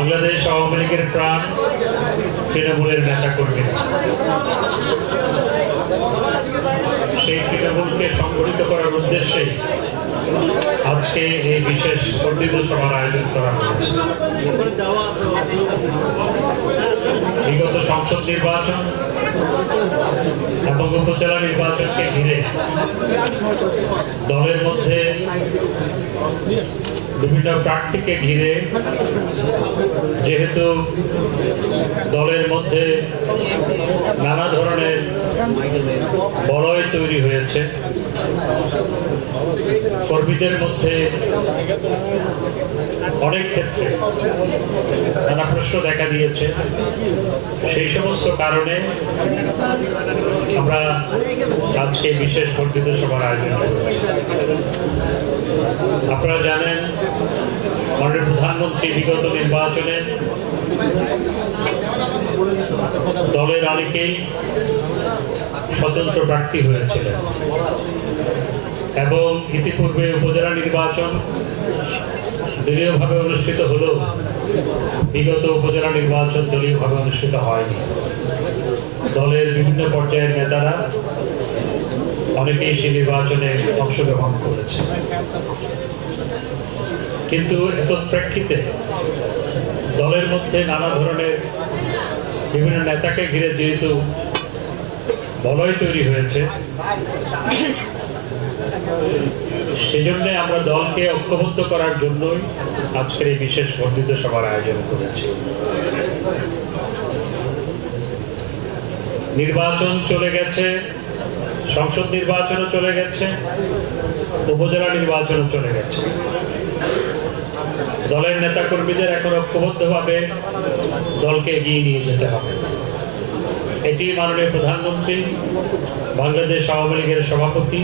বাংলাদেশ আওয়ামী লীগের প্রাণ তৃণমূলের নেতা কর্মীরা সেই তৃণমূলকে সংগঠিত করার উদ্দেশ্যে আজকে এই বিশেষ বর্ধিত সভার আয়োজন করা হয়েছে। বিগত সংসদ নির্বাচন এবং উপজেলা নির্বাচনকে ঘিরে দলের মধ্যে বিভিন্ন প্রার্থীকে ঘিরে, যেহেতু দলের মধ্যে নানা ধরনের বলয় তৈরি হয়েছে, কর্মীদের মধ্যে অনেক ক্ষেত্রে নানা প্রশ্ন দেখা দিয়েছে। সেই সমস্ত কারণে আমরা আজকে বিশেষ বর্ধিত সভার আয়োজন আপনারা জানেন মাননীয় প্রধানমন্ত্রী বিগত নির্বাচনে দলের অনেকেই স্বতন্ত্র প্রার্থী হয়েছিলেন। এবং ইতিপূর্বে উপজেলা নির্বাচন দলীয়ভাবে অনুষ্ঠিত হলেও বিগত উপজেলা নির্বাচন দলীয়ভাবে অনুষ্ঠিত হয়নি। দলের বিভিন্ন পর্যায়ের নেতারা অনেকেই সেই নির্বাচনে অংশগ্রহণ করেছে। কিন্তু এত প্রেক্ষিতে দলের মধ্যে নানা ধরনের বিভিন্ন নেতাকে ঘিরে যেহেতু বলয় তৈরি হয়েছে, সেজন্য আমরা দলকে ঐক্যবদ্ধ করার জন্যই আজকের এই বিশেষ বর্ধিত সভার আয়োজন করেছি। নির্বাচন চলে গেছে, সংসদ নির্বাচনও চলে গেছে, উপজেলা নির্বাচনও চলে গেছে। দলের নেতাকর্মীদের এখন ঐক্যবদ্ধভাবে দলকে এগিয়ে নিয়ে যেতে হবে। এটি মাননীয় প্রধানমন্ত্রী, বাংলাদেশ আওয়ামী লীগের সভাপতি,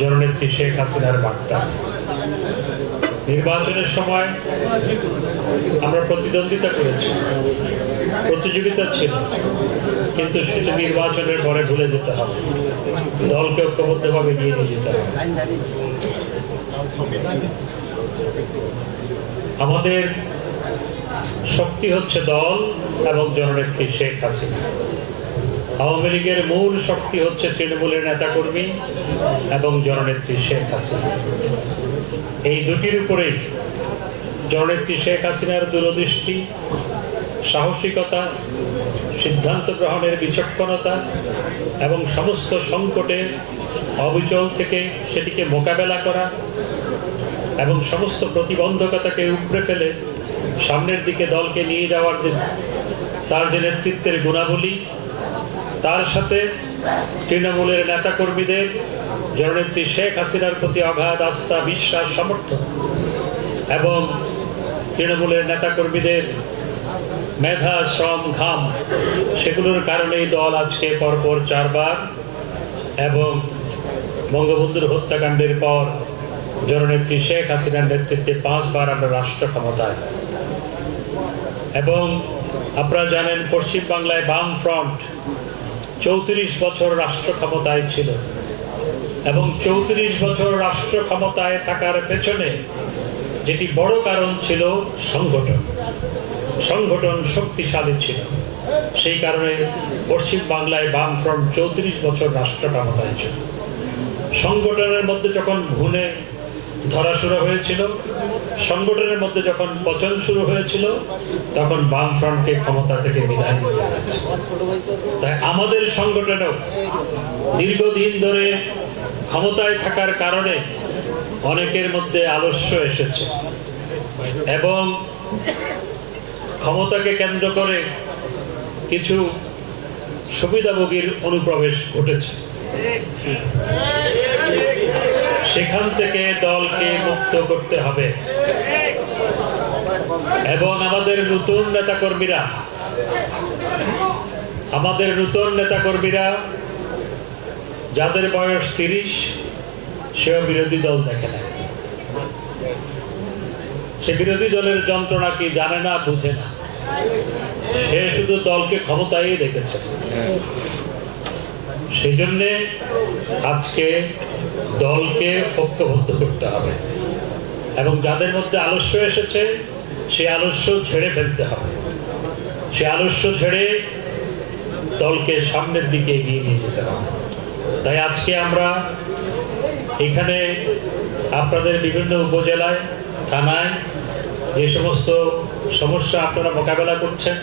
জননেত্রী শেখ হাসিনার বার্তা। নির্বাচনের সময় আমরা প্রতিদ্বন্দ্বিতা করেছি, প্রতিযোগিতা ছিল, কিন্তু সেটা নির্বাচনের পরে ভুলে যেতে হবে। দলকে ঐক্যবদ্ধভাবে নিয়ে যেতে হবে। আমাদের শক্তি হচ্ছে দল এবং জননেত্রী শেখ হাসিনা। আওয়ামী লীগের মূল শক্তি হচ্ছে তৃণমূলের নেতাকর্মী এবং জননেত্রী শেখ হাসিনা। এই দুটির উপরেই জননেত্রী শেখ হাসিনার দূরদৃষ্টি, সাহসিকতা, সিদ্ধান্ত গ্রহণের বিচক্ষণতা এবং সমস্ত সংকটে অবিচল থেকে সেটিকে মোকাবেলা করা এবং সমস্ত প্রতিবন্ধকতাকে উপড়ে ফেলে সামনের দিকে দলকে নিয়ে যাওয়ার যে তার যে নেতৃত্বের গুণাবলী, তার সাথে তৃণমূলের নেতাকর্মীদের, জননেত্রী শেখ হাসিনার প্রতি অগাধ আস্থা, বিশ্বাস, সমর্থন এবং তৃণমূলের নেতাকর্মীদের মেধা, শ্রম, ঘাম, সেগুলোর কারণেই দল আজকে পরপর চারবার এবং বঙ্গবন্ধুর হত্যাকাণ্ডের পর জননেত্রী শেখ হাসিনার নেতৃত্বে পাঁচবার আমরা রাষ্ট্র ক্ষমতায়। এবং আপনারা জানেন পশ্চিম বাংলায় বাম ফ্রন্ট চৌত্রিশ বছর রাষ্ট্র ক্ষমতায় ছিল। এবং চৌত্রিশ বছর রাষ্ট্র ক্ষমতায় থাকার পেছনে যেটি বড় কারণ ছিল সংগঠন। সংগঠন শক্তিশালী ছিল। সেই কারণে পশ্চিম বাংলায় বাম ফ্রন্ট চৌত্রিশ বছর রাষ্ট্র ক্ষমতায় ছিল। সংগঠনের মধ্যে যখন ভুনে ধরা শুরু হয়েছিল। সংগঠনের মধ্যে যখন পচন শুরু হয়েছিল, তখন বাম ফ্রন্টকে ক্ষমতা থেকে বিদায় নিতে হয়েছে। তাই আমাদের সংগঠনেও দীর্ঘদিন ধরে ক্ষমতায় থাকার কারণে অনেকের মধ্যে আলস্য এসেছে এবং ক্ষমতাকে কেন্দ্র করে কিছু সুবিধাভোগীর অনুপ্রবেশ ঘটেছে। সেখান থেকে দলকে মুক্ত করতে হবে। এবং আমাদের নতুন নেতাকর্মীরা, আমাদের নতুন নেতাকর্মীরা, যাদের বয়স তিরিশ, সেও বিরোধী দল দেখে না সে বিরোধী দলের যন্ত্রণা কি জানে না, বুঝে না। সে শুধু দলকে ক্ষমতায় দেখেছে। সেই জন্যে আজকে দলকে ঐক্যবদ্ধ করতে হবে। এবং যাদের মধ্যে আলস্য এসেছে সে আলস্য ঝেড়ে ফেলতে হবে। সে আলস্য ঝেড়ে দলকে সামনের দিকে এগিয়ে নিয়ে যেতে হবে। তাই আজকে আমরা এখানে আপনাদের বিভিন্ন উপজেলায়, থানায় যে সমস্ত সমস্যা আপনারা মোকাবেলা করছেন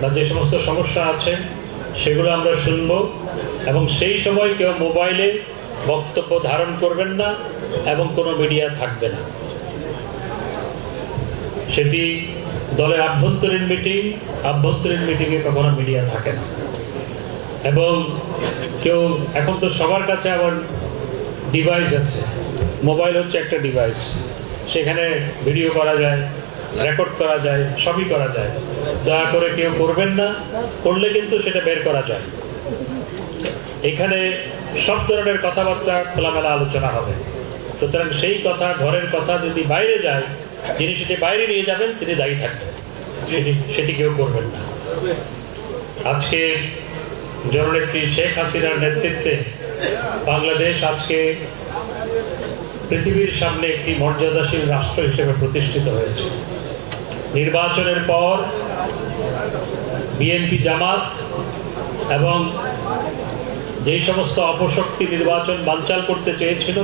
বা যে সমস্ত সমস্যা আছে, সেগুলো আমরা শুনব এবং সেই সময় কেউ মোবাইলে বক্তব্য ধারণ করবেন না এবং কোনো মিডিয়া থাকবে না। সেটি দলের আভ্যন্তরীণ মিটিং, আভ্যন্তরীণ মিটিংয়ে কখনো মিডিয়া থাকে না। এবং কেউ, এখন তো সবার কাছে আবার ডিভাইস আছে। মোবাইল হচ্ছে একটা ডিভাইস সেখানে ভিডিও করা যায় রেকর্ড করা যায়, সবই করা যায়। দয়া করে কেউ করবেন না, করলে কিন্তু সেটা বের করা যায়। এখানে সব ধরনের কথাবার্তা খোলামেলা আলোচনা হবে। সুতরাং সেই কথা, ঘরের কথা যদি বাইরে যায়, যিনি সেটি বাইরে নিয়ে যাবেন, তিনি দায়ী থাকবেন। সেটি- কেউ করবেন না। আজকে জননেত্রী শেখ হাসিনার নেতৃত্বে বাংলাদেশ আজকে পৃথিবীর সামনে একটি মর্যাদাশীল রাষ্ট্র হিসেবে প্রতিষ্ঠিত হয়েছে। নির্বাচনের পর বিএনপি জামাত এবং যেই সমস্ত অপশক্তি নির্বাচন বানচাল করতে চেয়েছিল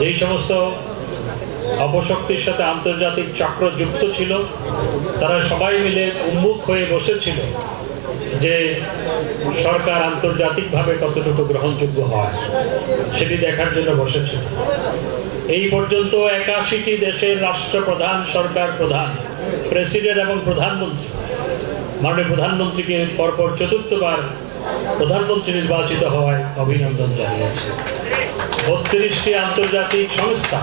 যেই সমস্ত অপশক্তির সাথে আন্তর্জাতিক চক্র যুক্ত ছিল, তারা সবাই মিলে উন্মুখ হয়ে বসেছিল যে সরকার আন্তর্জাতিকভাবে কতটুকু গ্রহণযোগ্য হয়, সেটি দেখার জন্য বসেছিল। এই পর্যন্ত একাশিটি দেশের রাষ্ট্রপ্রধান, সরকার প্রধান, প্রেসিডেন্ট এবং প্রধানমন্ত্রী, মাননীয় প্রধানমন্ত্রীকে পরপর চতুর্থবার প্রধানমন্ত্রী নির্বাচিত হওয়ায় অভিনন্দন জানিয়েছে। বত্রিশটি আন্তর্জাতিক সংস্থা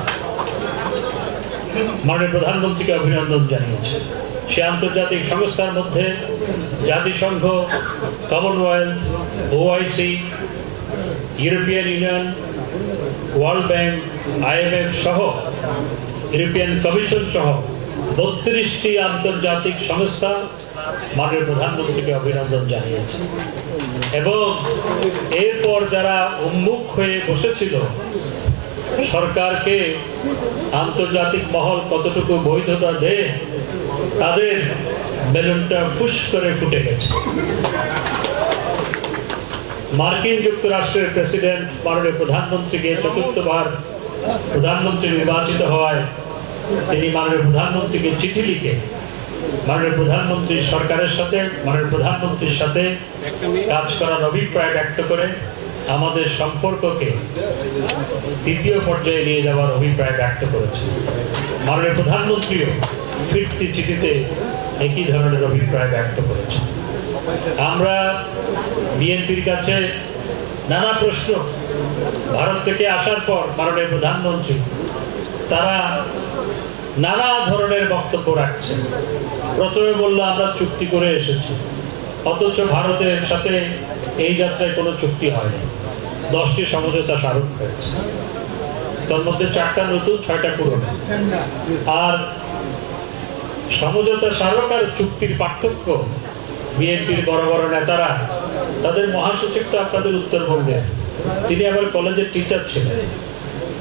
মাননীয় প্রধানমন্ত্রীকে অভিনন্দন জানিয়েছে। সে আন্তর্জাতিক সংস্থার মধ্যে জাতিসংঘ Commonwealth OIC European Union World Bank IMF সহ ইউরোপিয়ান কমিশন সহ বত্রিশটি আন্তর্জাতিক সংস্থা মাননীয় প্রধানমন্ত্রীকে অভিনন্দন জানিয়েছে। এবং এরপর যারা উন্মুখ হয়ে বসেছিল, সরকারকে আন্তর্জাতিক মহল কতটুকু বৈধতা দেয়, তাদের বেলুনটা ফুস করে ফুটে গেছে। মার্কিন যুক্তরাষ্ট্রের প্রেসিডেন্ট, মাননীয় প্রধানমন্ত্রীকে চতুর্থবার প্রধানমন্ত্রী নির্বাচিত হওয়ায় তিনি মাননীয় প্রধানমন্ত্রীকে চিঠি লিখে মাননীয় প্রধানমন্ত্রীর সরকারের সাথে, মাননীয় প্রধানমন্ত্রীর সাথে কাজ করার অভিপ্রায় ব্যক্ত করে আমাদের সম্পর্ককে তৃতীয় পর্যায়ে নিয়ে যাওয়ার অভিপ্রায় ব্যক্ত করেছে। মাননীয় প্রধানমন্ত্রীও ফিরতি চিঠিতে একই ধরনের অভিপ্রায় ব্যক্ত করেছে। আমরা বিএনপির কাছে নানা প্রশ্ন, ভারত থেকে আসার পর মাননীয় প্রধানমন্ত্রী তারা নানা ধরনের বক্তব্য রাখছেন। প্রথমে বলল, আমরা চুক্তি করে এসেছি। অথচ ভারতের সাথে এই যাত্রায় কোনো চুক্তি হয়নি। দশটি সমঝোতা স্মারক হয়েছে তার মধ্যে চারটা নতুন, ছয়টা পুরনো। আর সমঝোতা স্মারক আর চুক্তির পার্থক্য বিএনপির বড় বড় নেতারা, তাদের মহাসচিব তো আপনাদের উত্তরবঙ্গে তিনি আবার কলেজের টিচার ছিলেন।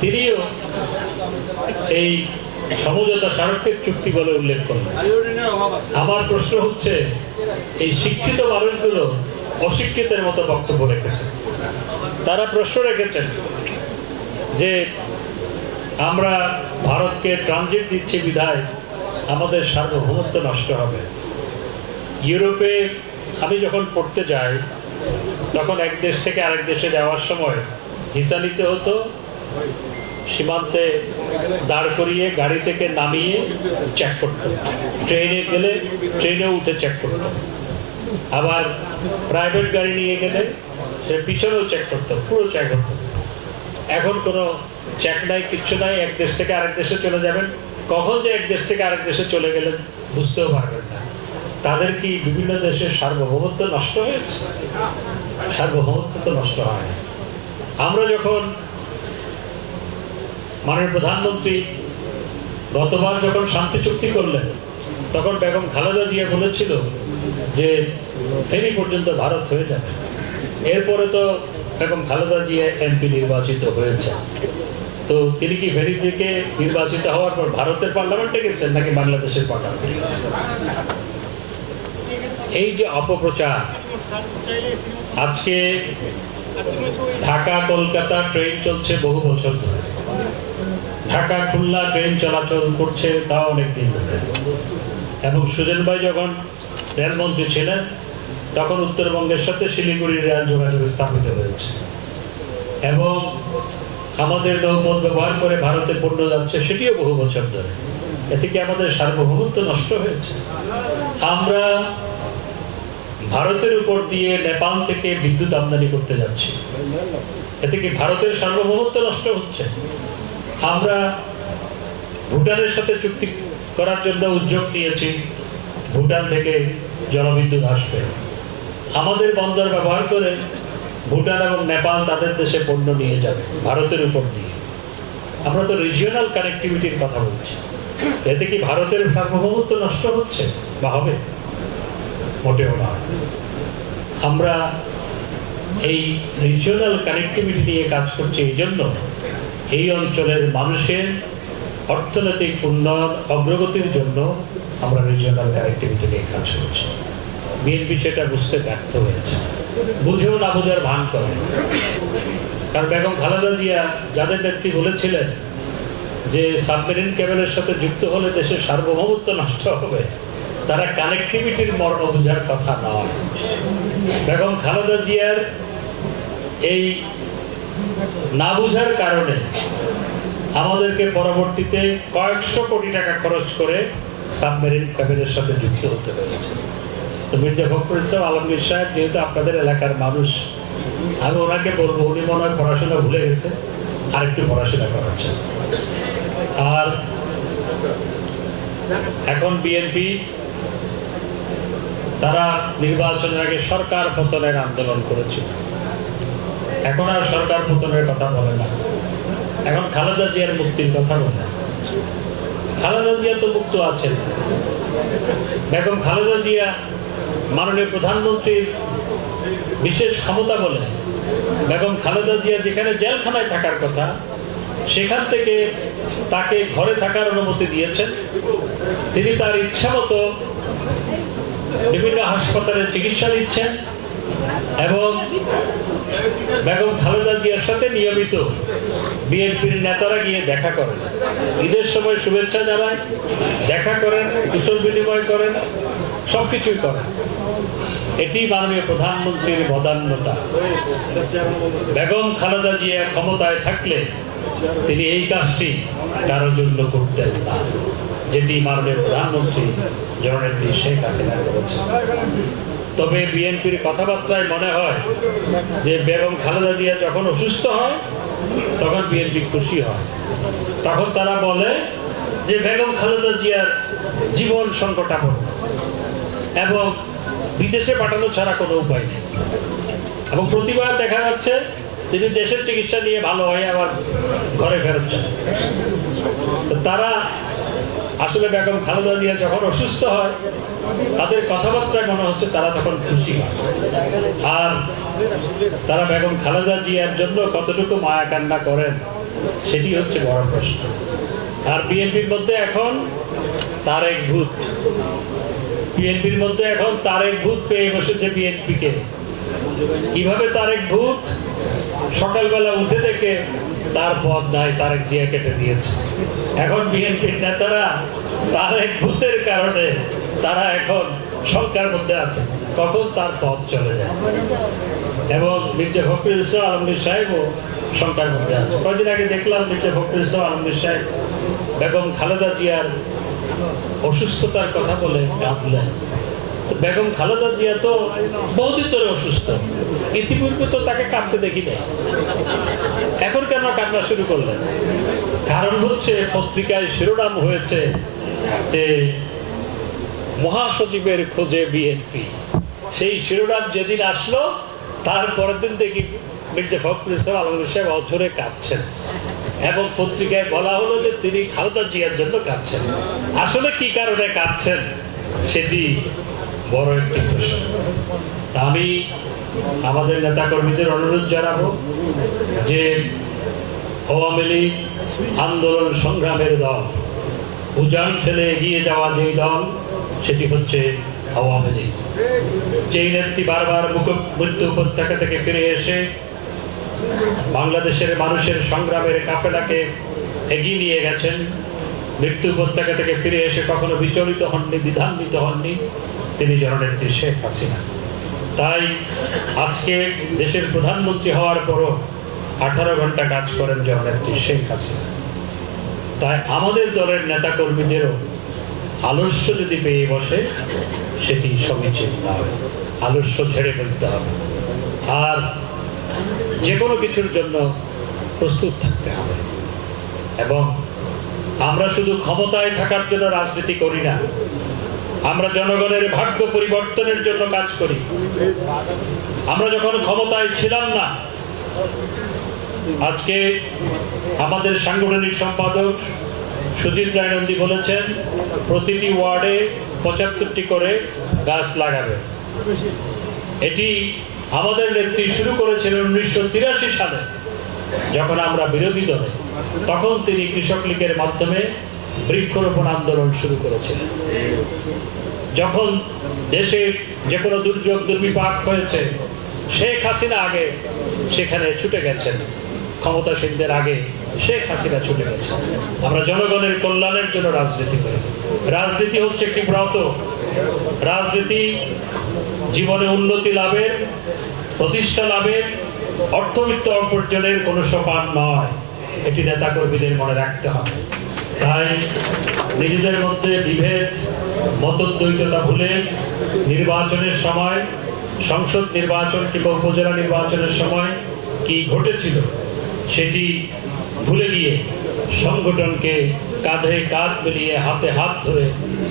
তিনিও এই সমঝোতা স্মারককে চুক্তি বলে উল্লেখ করলেন। আমার প্রশ্ন হচ্ছে, এই শিক্ষিত মানুষগুলো অশিক্ষিতের মতো বক্তব্য রেখেছে তারা প্রশ্ন রেখেছেন যে, আমরা ভারতকে ট্রানজিট দিচ্ছি বিধায়, আমাদের সার্বভৌমত্ব নষ্ট হবে। ইউরোপে আমি যখন পড়তে যাই, তখন এক দেশ থেকে আরেক দেশে যাওয়ার সময় ভিসা নিতে হতো, সীমান্তে দাঁড় করিয়ে গাড়ি থেকে নামিয়ে চেক করতো ট্রেনে গেলে ট্রেনে উঠে চেক করতো আবার প্রাইভেট গাড়ি নিয়ে গেলে সে পিছনেও চেক করতো পুরো চেক হতো। এখন কোনো চেক নাই, কিচ্ছু নাই, এক দেশ থেকে আরেক দেশে চলে যাবেন। কখন যে এক দেশ থেকে আরেক দেশে চলে গেলেন বুঝতেও পারবেন না। তাদের কি বিভিন্ন দেশের সার্বভৌমত্ব নষ্ট হয়েছে? সার্বভৌমত্ব তো নষ্ট হয় আমরা যখন মাননীয় প্রধানমন্ত্রী, গতবার যখন শান্তি চুক্তি করলেন, তখন বেগম খালেদা জিয়া বলেছিল যে ফেরি পর্যন্ত ভারত হয়ে যাবে। এরপরে তো বেগম খালেদা জিয়া এমপি নির্বাচিত হয়েছে। তো তিনি কি ফেরি থেকে নির্বাচিত হওয়ার পর ভারতের পার্লামেন্টে গেছেন নাকি বাংলাদেশের পার্লামেন্টে এই যে অপপ্রচার, আজকে ঢাকা কলকাতা ট্রেন চলছে বহু বছর ধরে। ঢাকা খুলনা ট্রেন চলাচল করছে তাও অনেক দিন ধরে। এবং সুজন ভাই যখন রেলমন্ত্রী ছিলেন, তখন উত্তরবঙ্গের সাথে শিলিগুড়ির রেল যোগাযোগ স্থাপিত হয়েছে। এবং আমাদের নৌপথ ব্যবহার করে ভারতে পণ্য যাচ্ছে, সেটিও বহু বছর ধরে। এতে কি আমাদের সার্বভৌমত্ব নষ্ট হয়েছে? আমরা ভারতের উপর দিয়ে নেপাল থেকে বিদ্যুৎ আমদানি করতে যাচ্ছি। এতে কি ভারতের সার্বভৌমত্ব নষ্ট হচ্ছে? আমরা ভুটানের সাথে চুক্তি করার জন্য উদ্যোগ নিয়েছি। ভুটান থেকে জলবিদ্যুৎ আসবে। আমাদের বন্দর ব্যবহার করে ভুটান এবং নেপাল তাদের দেশে পণ্য নিয়ে যাবে, ভারতের উপর দিয়ে। আমরা তো রিজিওনাল কানেক্টিভিটির কথা বলছি। এতে কি ভারতের সার্বভৌমত্ব নষ্ট হচ্ছে বা হবে? মোটেও না। আমরা এই রিজিওনাল কানেক্টিভিটি নিয়ে কাজ করছি এই জন্য এই অঞ্চলের মানুষের অর্থনৈতিক উন্নয়ন, অগ্রগতির জন্য আমরা রিজিওনাল কানেক্টিভিটি নিয়ে কাজ করছি। বিএনপি সেটা বুঝতে ব্যর্থ হয়েছে। বুঝেও না বোঝার ভান করে। কারণ বেগম খালেদা জিয়া যাদের নেত্রী বলেছিলেন যে সাবমেরিন কেবলের সাথে যুক্ত হলে দেশের সার্বভৌমত্ব নষ্ট হবে, তারা কানেক্টিভিটির মর্ম বোঝার কথা নয়। বেগম খালেদা জিয়ার এই না বোঝার কারণে আমাদেরকে পরবর্তীতে কয়েকশো কোটি টাকা খরচ করে সাবমেরিন ক্যাবেলের সাথে যুক্ত হতে হয়েছে। তো মির্জা ফখরুল ইসলাম আলমগীর সাহেব, যেহেতু আপনাদের এলাকার মানুষ, আমি ওনাকে বলব, উনি মনে হয় পড়াশোনা ভুলে গেছে আর একটু পড়াশোনা করাচ্ছেন আর এখন বিএনপি, তারা নির্বাচনের আগে সরকার পতনের আন্দোলন করেছিল। এখন আর সরকার পতনের কথা বলে না। এখন খালেদা জিয়ার মুক্তির কথা বলে খালেদা জিয়া তো মুক্ত আছেন। বেগম খালেদা জিয়া মাননীয় প্রধানমন্ত্রীর বিশেষ ক্ষমতা বলে, বেগম খালেদা জিয়া যেখানে জেলখানায় থাকার কথা, সেখান থেকে তাকে ঘরে থাকার অনুমতি দিয়েছেন। তিনি তার ইচ্ছা মতো বিভিন্ন হাসপাতালে চিকিৎসা নিচ্ছেন এবং বেগম খালেদা জিয়ার সাথে নিয়মিত বিএনপির নেতারা গিয়ে দেখা করেন। ঈদের সময় শুভেচ্ছা জানায়, দেখা করেন, কুশল বিনিময় করেন সব কিছুই করেন। এটি মাননীয় প্রধানমন্ত্রীর বদান্যতা। বেগম খালেদা জিয়া ক্ষমতায় থাকলে তিনি এই কাজটি কারও জন্য করতেন না, যেটি মাননীয় প্রধানমন্ত্রী জননেত্রী শেখ হাসিনা করেছেন। তবে বিএনপির কথাবার্তায় মনে হয় যে বেগম খালেদা জিয়া যখন অসুস্থ হয়, তখন বিএনপি খুশি হয়। তখন তারা বলে যে বেগম খালেদা জিয়ার জীবন সংকটাপন্ন এবং বিদেশে পাঠানো ছাড়া কোনো উপায় নেই। এবং প্রতিবার দেখা যাচ্ছে তিনি দেশের চিকিৎসা নিয়ে ভালো হয়ে আবার ঘরে ফেরত যান। তারা আসলে বেগম খালেদা জিয়া যখন অসুস্থ হয় তাদের কথাবার্তায় মনে হচ্ছে তারা তখন খুশি হয়। আর তারা বেগম খালেদা জিয়ার জন্য কতটুকু মায়া কান্না করেন, সেটি হচ্ছে বড় প্রশ্ন। আর বিএনপির মধ্যে এখন তার এক ভূত। বিএনপির মধ্যে এখন তারেক ভূত পেয়ে বসেছে বিএনপিকে। কীভাবে তারেক ভূত সকালবেলা উঠে দেখে তার পদ নাই, তারেক জিয়া কেটে দিয়েছে। এখন বিএনপির নেতারা তারেক ভূতের কারণে তারা এখন শঙ্কার মধ্যে আছে। কখন তার পথ চলে যায়। এবং মির্জা ফখরুল ইসলাম আলমগীর সাহেবও শঙ্কার মধ্যে আছে। কয়েকদিন আগে দেখলাম মির্জা ফখরুল ইসলাম আলমগীর সাহেব বেগম খালেদা জিয়ার অসুস্থতার কথা বলে কাঁদলেন। তো বেগম খালেদা জিয়া তো বহুদিন ধরে অসুস্থ। ইতিপূর্বে তো তাকে কাঁদতে দেখি নাই। এখন কেন কান্না শুরু করলেন? কারণ হচ্ছে পত্রিকায় শিরোনাম হয়েছে যে মহাসচিবের খোঁজে বিএনপি। সেই শিরোনাম যেদিন আসলো, তার পরের দিন দেখি মির্জা ফখরুল ইসলাম, আলমগীর সাহেব অঝরে কাঁদছেন। এবং পত্রিকায় বলা হলো যে তিনি খালেদা জিয়ার জন্য কাঁদছেন। আসলে কি কারণে কাঁদছেন? সেটি বড় একটি প্রশ্ন। আমি আমাদের নেতাকর্মীদের অনুরোধ জানাব যে আওয়ামী লীগ আন্দোলন সংগ্রামের দল, উজান ফেলে এগিয়ে যাওয়া যেই দল সেটি হচ্ছে আওয়ামী লীগ। যেই নেত্রী বারবার মৃত্যু উপত্যকা থেকে ফিরে এসে বাংলাদেশের মানুষের সংগ্রামের কাফেলাকে এগিয়ে নিয়ে গেছেন, মৃত্যু উপত্যকা থেকে ফিরে এসে কখনো বিচলিত হননি, দ্বিধান্বিত হননি, তিনি জননেত্রী শেখ হাসিনা। তাই আজকে দেশের প্রধানমন্ত্রী হওয়ার পরও আঠারো ঘণ্টা কাজ করেন জননেত্রী শেখ হাসিনা। তাই আমাদের দলের নেতাকর্মীদেরও আলস্য যদি পেয়ে বসে, সেটি সমীচীন হবে। আলস্য ঝেড়ে ফেলতে হবে। আর যে কোনো কিছুর জন্য প্রস্তুত থাকতে হবে। এবং আমরা শুধু ক্ষমতায় থাকার জন্য রাজনীতি করি না, আমরা জনগণের ভাগ্য পরিবর্তনের জন্য কাজ করি। আমরা যখন ক্ষমতায় ছিলাম না, আজকে আমাদের সাংগঠনিক সম্পাদক সুজিত রায়নন্দী বলেছেন, প্রতিটি ওয়ার্ডে পঁচাত্তরটি করে গাছ লাগাবে। এটি আমাদের নেত্রী শুরু করেছিলেন উনিশশো তিরাশি সালে, যখন আমরা বিরোধী দলে, তখন তিনি কৃষক লীগের মাধ্যমে বৃক্ষরোপণ আন্দোলন শুরু করেছিলেন। যখন দেশে যে কোনো দুর্যোগ, দুর্বিপাক হয়েছে, শেখ হাসিনা আগে সেখানে ছুটে গেছেন। ক্ষমতাসীনদের আগে শেখ হাসিনা ছুটে গেছেন আমরা জনগণের কল্যাণের জন্য রাজনীতি করি। রাজনীতি হচ্ছে একটি ব্রত? রাজনীতি জীবনে উন্নতি লাভের, প্রতিষ্ঠা লাভের, অর্থবিত্ত অর্জনের কোনো সোপান নয়। এটি নেতাকর্মীদের মনে রাখতে হবে। তাই নিজেদের মধ্যে বিভেদ, মতদ্বৈততা ভুলে নির্বাচনের সময়, সংসদ নির্বাচন কিংবা উপজেলা নির্বাচনের সময় কি ঘটেছিল, সেটি ভুলে গিয়ে সংগঠনকে কাঁধে কাঁধ মিলিয়ে হাতে হাত ধরে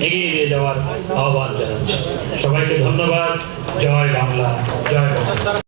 এগিয়ে নিয়ে যাওয়ার আহ্বান জানাচ্ছি। সবাইকে ধন্যবাদ। জয় বাংলা জয় বাংলা।